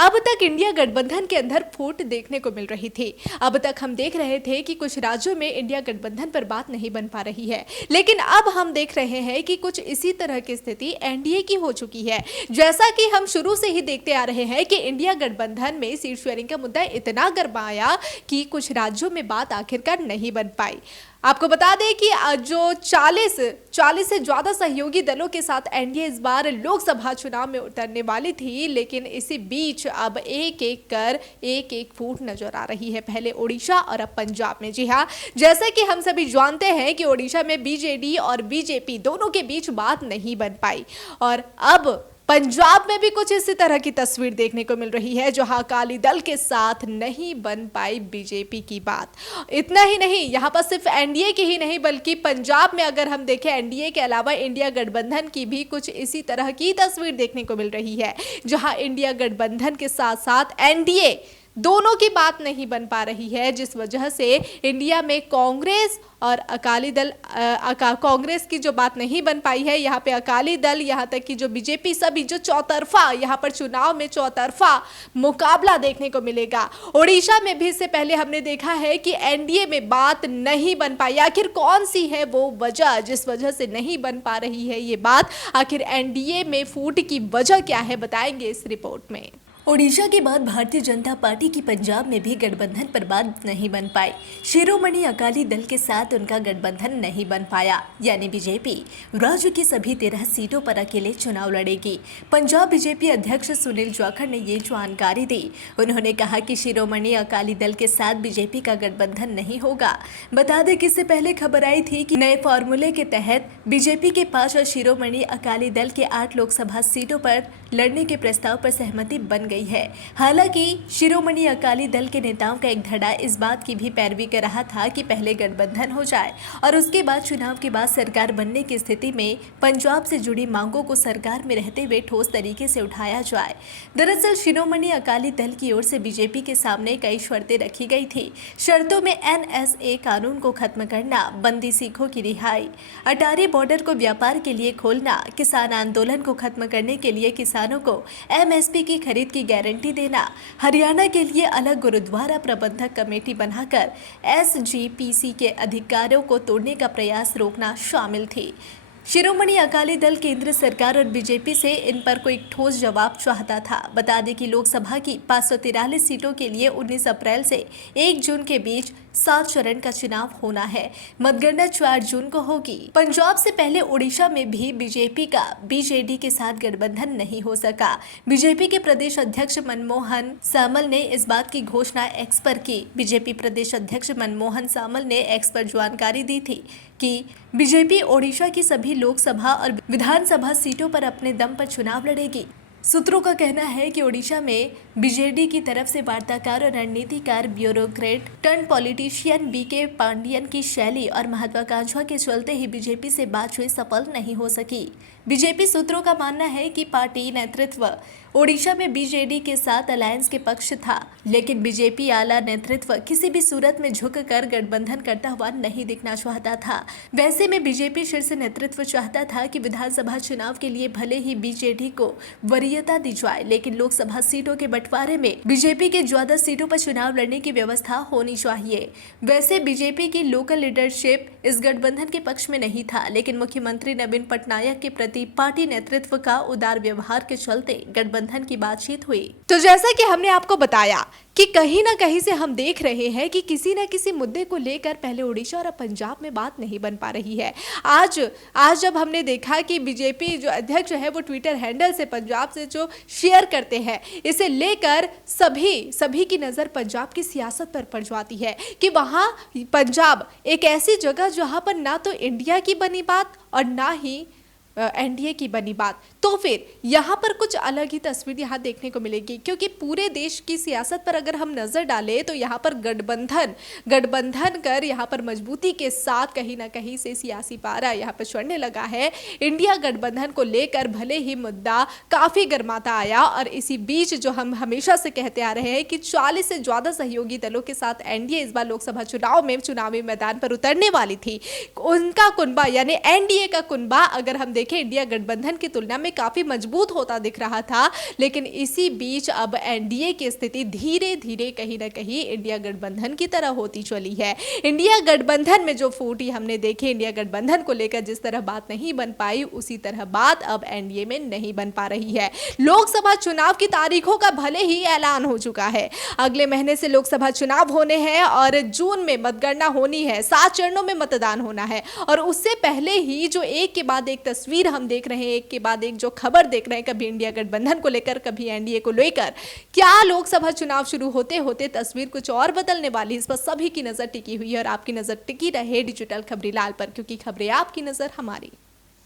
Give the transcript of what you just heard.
अब तक इंडिया गठबंधन के अंदर फूट देखने को मिल रही थी। अब तक हम देख रहे थे कि कुछ राज्यों में इंडिया गठबंधन पर बात नहीं बन पा रही है, लेकिन अब हम देख रहे हैं कि कुछ इसी तरह की स्थिति एनडीए की हो चुकी है। जैसा कि हम शुरू से ही देखते आ रहे हैं कि इंडिया गठबंधन में सीट शेयरिंग का मुद्दा इतना गरमाया कि कुछ राज्यों में बात आखिरकार नहीं बन पाई। आपको बता दें कि जो 40 से ज्यादा सहयोगी दलों के साथ एनडीए इस बार लोकसभा चुनाव में उतरने वाली थी, लेकिन इसी बीच अब एक फूट नजर आ रही है। पहले ओडिशा और अब पंजाब में। जी हाँ, जैसे कि हम सभी जानते हैं कि ओडिशा में बीजेडी और बीजेपी दोनों के बीच बात नहीं बन पाई, और अब पंजाब में भी कुछ इसी तरह की तस्वीर देखने को मिल रही है, जहां अकाली दल के साथ नहीं बन पाई बीजेपी की बात। इतना ही नहीं, यहां पर सिर्फ एनडीए की ही नहीं बल्कि पंजाब में अगर हम देखें एनडीए के अलावा इंडिया गठबंधन की भी कुछ इसी तरह की तस्वीर देखने को मिल रही है, जहां इंडिया गठबंधन के साथ साथ एनडीए दोनों की बात नहीं बन पा रही है, जिस वजह से इंडिया में कांग्रेस और अकाली दल कांग्रेस की जो बात नहीं बन पाई है, यहाँ पे अकाली दल, यहाँ तक कि जो बीजेपी, सभी जो चौतरफा यहाँ पर चुनाव में चौतरफा मुकाबला देखने को मिलेगा। ओडिशा में भी इससे पहले हमने देखा है कि एनडीए में बात नहीं बन पाई। आखिर कौन सी है वो वजह जिस वजह से नहीं बन पा रही है ये बात? आखिर एनडीए में फूट की वजह क्या है, बताएंगे इस रिपोर्ट में। ओडिशा के बाद भारतीय जनता पार्टी की पंजाब में भी गठबंधन पर बात नहीं बन पाई। शिरोमणि अकाली दल के साथ उनका गठबंधन नहीं बन पाया, यानी बीजेपी राज्य की सभी 13 सीटों पर अकेले चुनाव लड़ेगी। पंजाब बीजेपी अध्यक्ष सुनील जाखड़ ने ये जानकारी दी। उन्होंने कहा कि शिरोमणि अकाली दल के साथ बीजेपी का गठबंधन नहीं होगा। बता दें कि इससे पहले खबर आई थी कि नए फॉर्मूले के तहत बीजेपी के 5 और शिरोमणि अकाली दल के 8 लोकसभा सीटों पर लड़ने के प्रस्ताव पर सहमति बन गई है। हालांकि शिरोमणि अकाली दल के नेताओं का एक धड़ा इस बात की भी पैरवी कर रहा था कि पहले गठबंधन हो जाए और उसके बाद चुनाव के बाद सरकार बनने की स्थिति में पंजाब से जुड़ी मांगों को सरकार में रहते हुए ठोस तरीके से उठाया जाए। दरअसल शिरोमणि अकाली दल की ओर से बीजेपी के सामने कई शर्तें रखी गई थी। शर्तों में एनएसए कानून को खत्म करना, बंदी सिखों की रिहाई, अटारी बॉर्डर को व्यापार के लिए खोलना, किसान आंदोलन को खत्म करने के लिए किसानों को एमएसपी की खरीद की गारंटी देना, हरियाणा के लिए अलग गुरुद्वारा प्रबंधक कमेटी बनाकर एसजीपीसी के अधिकारों को तोड़ने का प्रयास रोकना शामिल थी। शिरोमणि अकाली दल केंद्र सरकार और बीजेपी से इन पर कोई ठोस जवाब चाहता था। बता दें कि लोकसभा की 543 सीटों के लिए 19 अप्रैल से 1 जून के बीच 7 चरण का चुनाव होना है। मतगणना 4 जून को होगी। पंजाब से पहले ओडिशा में भी बीजेपी का बीजेडी के साथ गठबंधन नहीं हो सका। बीजेपी के प्रदेश अध्यक्ष मनमोहन सामल ने इस बात की घोषणा एक्स पर की। बीजेपी प्रदेश अध्यक्ष मनमोहन सामल ने एक्स पर जानकारी दी थी कि बीजेपी ओडिशा की सभी लोकसभा और विधानसभा सीटों पर अपने दम पर चुनाव लड़ेगी। सूत्रों का कहना है कि ओडिशा में बीजेडी की तरफ से वार्ताकार और रणनीतिकार bureaucrat turn politician BK Pandian की शैली और महत्वाकांक्षा के चलते ही बीजेपी से बातचीत सफल नहीं हो सकी। बीजेपी सूत्रों का मानना है कि पार्टी नेतृत्व ओडिशा में बीजेडी के साथ अलायंस के पक्ष था, लेकिन बीजेपी आला नेतृत्व किसी भी सूरत में झुककर गठबंधन करता हुआ नहीं दिखना चाहता था। वैसे में बीजेपी शीर्ष नेतृत्व चाहता था कि विधानसभा चुनाव के लिए भले ही बीजेडी को वरीयता दी जाए, लेकिन लोकसभा सीटों के बंटवारे में बीजेपी के ज्यादा सीटों पर चुनाव लड़ने की व्यवस्था होनी चाहिए। वैसे बीजेपी की लोकल लीडरशिप इस गठबंधन के पक्ष में नहीं था, लेकिन मुख्यमंत्री नवीन पटनायक के प्रति पार्टी नेतृत्व का उदार व्यवहार के चलते गठबंधन की बातचीत हुई। तो जैसा कि हमने आपको बताया कि कहीं ना कहीं से हम देख रहे हैं कि किसी न किसी मुद्दे को लेकर पहले ओडिशा और पंजाब में बात नहीं बन पा रही है। आज जब हमने देखा कि बीजेपी जो अध्यक्ष है वो ट्विटर हैंडल से पंजाब से जो शेयर करते हैं, इसे लेकर सभी की नज़र पंजाब की सियासत पर पड़ जाती है कि वहाँ पंजाब एक ऐसी जगह जहाँ पर ना तो इंडिया की बनी बात और ना ही एनडीए की बनी बात, तो फिर यहाँ पर कुछ अलग ही तस्वीर यहाँ देखने को मिलेगी। क्योंकि पूरे देश की सियासत पर अगर हम नज़र डालें तो यहाँ पर गठबंधन कर यहाँ पर मजबूती के साथ कहीं ना कहीं से सियासी पारा यहाँ पर चढ़ने लगा है। इंडिया गठबंधन को लेकर भले ही मुद्दा काफ़ी गर्माता आया, और इसी बीच जो हम हमेशा से कहते आ रहे हैं कि 40 से ज़्यादा सहयोगी दलों के साथ एनडीए इस बार लोकसभा चुनाव में चुनावी मैदान पर उतरने वाली थी, उनका कुनबा यानी एनडीए का कुनबा अगर हम देखें देखें इंडिया गठबंधन की तुलना में काफी मजबूत होता दिख रहा था, लेकिन इसी बीच अब एनडीए की स्थिति धीरे धीरे कहीं ना कहीं इंडिया गठबंधन की तरह होती चली है। इंडिया गठबंधन में जो फूट हमने देखी, इंडिया गठबंधन को लेकर जिस तरह बात नहीं बन पाई, उसी तरह बात अब एनडीए में नहीं बन पा रही है। लोकसभा चुनाव की तारीखों का भले ही ऐलान हो चुका है, अगले महीने से लोकसभा चुनाव होने हैं और जून में मतगणना होनी है, 7 चरणों में मतदान होना है और उससे पहले ही जो एक के बाद एक तस्वीर हम देख रहे हैं, एक के बाद एक जो खबर देख रहे हैं, कभी इंडिया गठबंधन को लेकर, कभी एनडीए को लेकर, क्या लोकसभा चुनाव शुरू होते होते तस्वीर कुछ और बदलने वाली, इस पर सभी की नजर टिकी हुई है और आपकी नजर टिकी रहे डिजिटल खबरीलाल पर, क्योंकि खबरें आपकी, नजर हमारी।